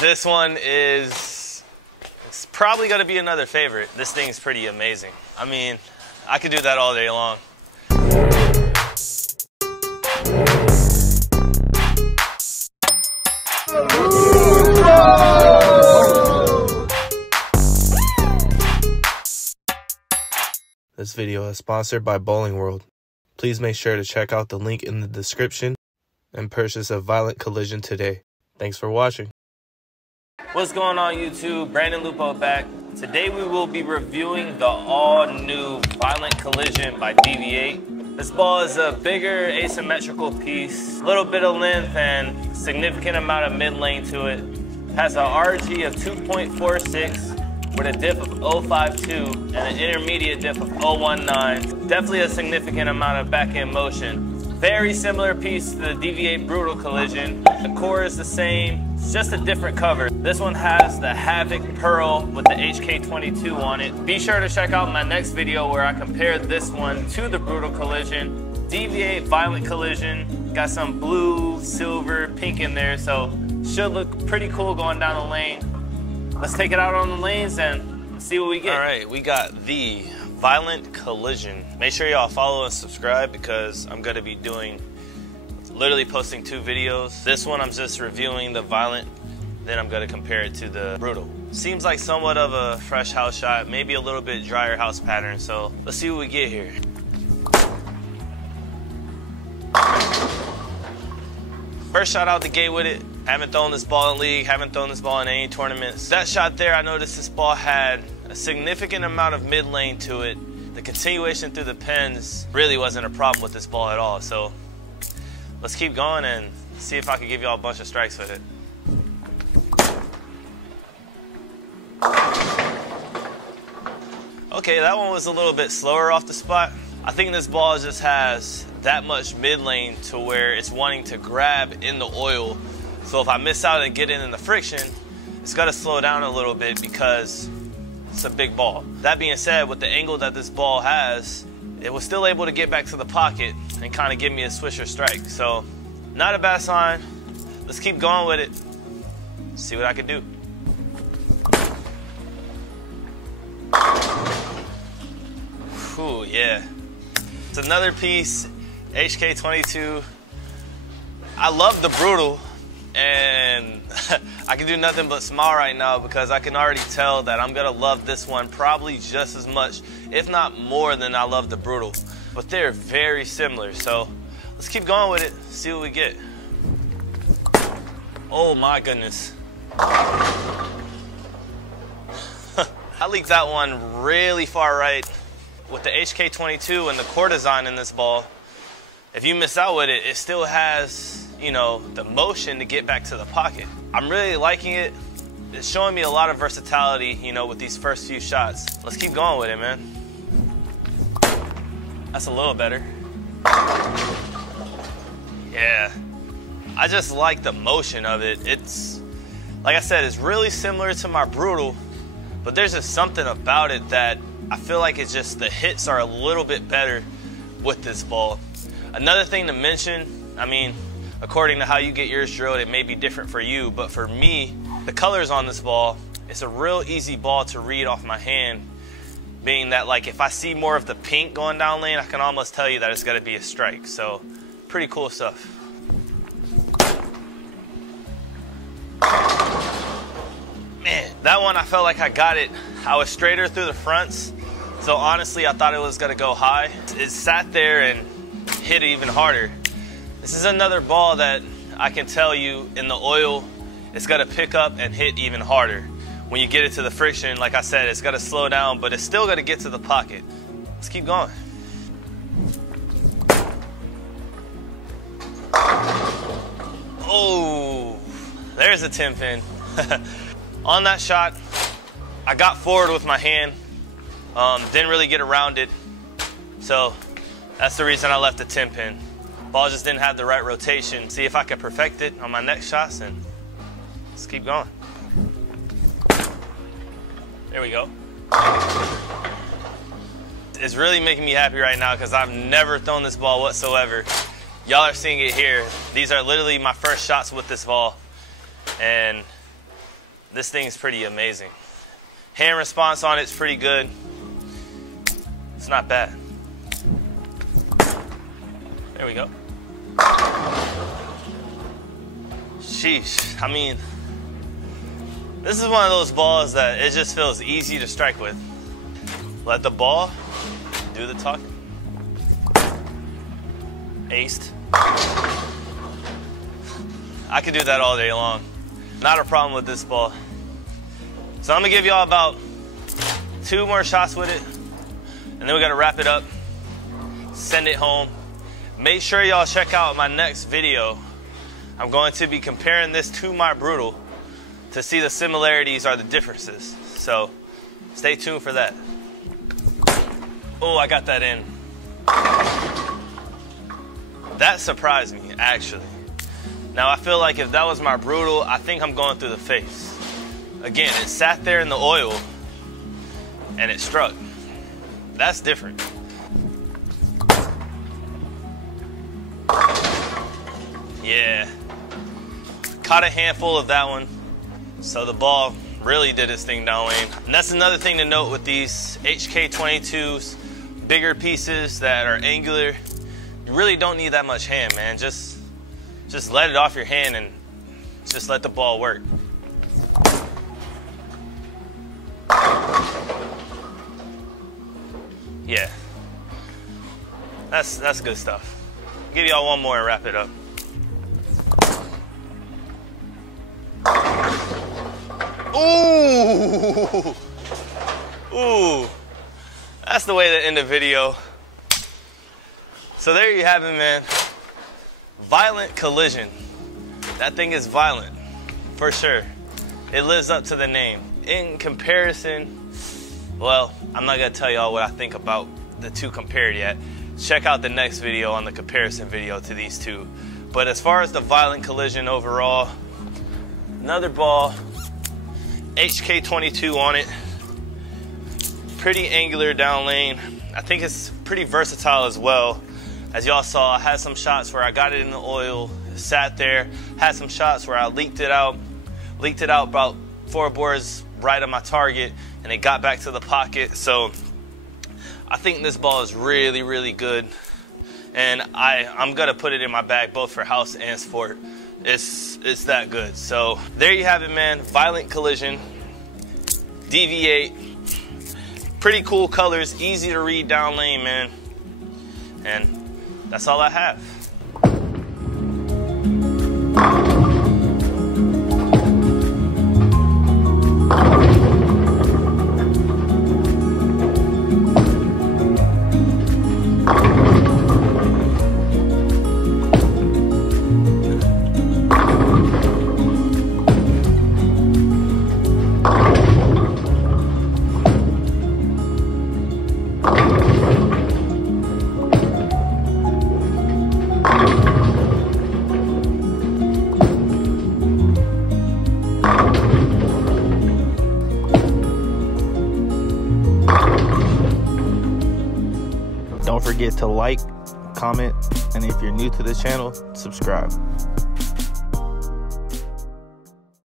This one is, it's probably gonna be another favorite. This thing's pretty amazing. I mean, I could do that all day long. This video is sponsored by Bowling World. Please make sure to check out the link in the description and purchase a Violent Collision today. Thanks for watching. What's going on YouTube? Brandon Lupoe back. Today we will be reviewing the all-new Violent Collision by DV8. This ball is a bigger asymmetrical piece, a little bit of length and significant amount of mid-lane to it. Has an RG of 2.46 with a diff of 0.52 and an intermediate diff of 0.19. Definitely a significant amount of back-end motion. Very similar piece to the DV8 Brutal Collision. The core is the same, it's just a different cover. This one has the Havoc Pearl with the HK22 on it. Be sure to check out my next video where I compared this one to the Brutal Collision. DV8 Violent Collision, got some blue, silver, pink in there, so should look pretty cool going down the lane. Let's take it out on the lanes and see what we get. All right, we got the Violent Collision. Make sure y'all follow and subscribe because I'm gonna be literally posting 2 videos. This one I'm just reviewing the Violent, then I'm gonna compare it to the Brutal. Seems like somewhat of a fresh house shot, maybe a little bit drier house pattern, so let's see what we get here. First shot out the gate with it. Haven't thrown this ball in league, haven't thrown this ball in any tournaments. That shot there, I noticed this ball had a significant amount of mid lane to it. The continuation through the pins really wasn't a problem with this ball at all. So let's keep going and see if I can give y'all a bunch of strikes with it. Okay, that one was a little bit slower off the spot. I think this ball just has that much mid lane to where it's wanting to grab in the oil. So if I miss out and get in the friction, it's got to slow down a little bit because it's a big ball. That being said, with the angle that this ball has, it was still able to get back to the pocket and kind of give me a swisher strike. So not a bad sign. Let's keep going with it. See what I can do. Ooh, yeah. It's another piece, HK22. I love the Brutal. And I can do nothing but smile right now because I can already tell that I'm gonna love this one probably just as much, if not more than I love the Brutal. But they're very similar, so let's keep going with it, see what we get. Oh my goodness. I leaked that one really far right. With the HK22 and the core design in this ball, if you miss out with it, it still has, you know, the motion to get back to the pocket. I'm really liking it. It's showing me a lot of versatility, you know, with these first few shots. Let's keep going with it, man. That's a little better. Yeah. I just like the motion of it. It's, like I said, it's really similar to my Brutal, but there's just something about it that I feel like it's just the hits are a little bit better with this ball. Another thing to mention, I mean, according to how you get yours drilled, it may be different for you, but for me, the colors on this ball, it's a real easy ball to read off my hand, being that like if I see more of the pink going down lane, I can almost tell you that it's gonna be a strike. So pretty cool stuff. Man, that one I felt like I got it. I was straighter through the fronts, so honestly I thought it was gonna go high. It sat there and hit even harder. This is another ball that I can tell you in the oil, it's got to pick up and hit even harder. When you get it to the friction, like I said, it's got to slow down, but it's still got to get to the pocket. Let's keep going. Oh, there's a 10 pin. On that shot, I got forward with my hand, didn't really get around it. So that's the reason I left the 10 pin. Ball just didn't have the right rotation. See if I can perfect it on my next shots, and let's keep going. There we go. It's really making me happy right now because I've never thrown this ball whatsoever. Y'all are seeing it here. These are literally my first shots with this ball, and this thing's pretty amazing. Hand response on it's pretty good. It's not bad. There we go. Sheesh. I mean, this is one of those balls that it just feels easy to strike with. Let the ball do the talking. Aced. I could do that all day long. Not a problem with this ball. So I'm gonna give y'all about 2 more shots with it, and then we gotta wrap it up, send it home. Make sure y'all check out my next video. I'm going to be comparing this to my Brutal to see the similarities or the differences. So stay tuned for that. Oh, I got that in. That surprised me, actually. Now I feel like if that was my Brutal, I think I'm going through the face. Again, it sat there in the oil and it struck. That's different. Yeah. Caught a handful of that one. So the ball really did its thing down lane. And that's another thing to note with these HK22s, bigger pieces that are angular. You really don't need that much hand, man. Just let it off your hand and just let the ball work. Yeah, that's good stuff. I'll give y'all one more and wrap it up. Ooh, ooh, that's the way to end the video. So there you have it, man. Violent Collision. That thing is violent, for sure. It lives up to the name. In comparison, well, I'm not gonna tell y'all what I think about the two compared yet. Check out the next video on the comparison video to these two. But as far as the Violent Collision overall, another ball, HK22 on it. Pretty angular down lane. I think it's pretty versatile as well. As y'all saw, I had some shots where I got it in the oil, sat there. Had some shots where I leaked it out about 4 boards right on my target, and it got back to the pocket. So I think this ball is really, really good, and I'm gonna put it in my bag both for house and sport. It's that good. So there you have it, man. Violent Collision, DV8. Pretty cool colors, easy to read down lane, man. And that's all I have. Don't forget to like, comment, and if you're new to the channel, subscribe.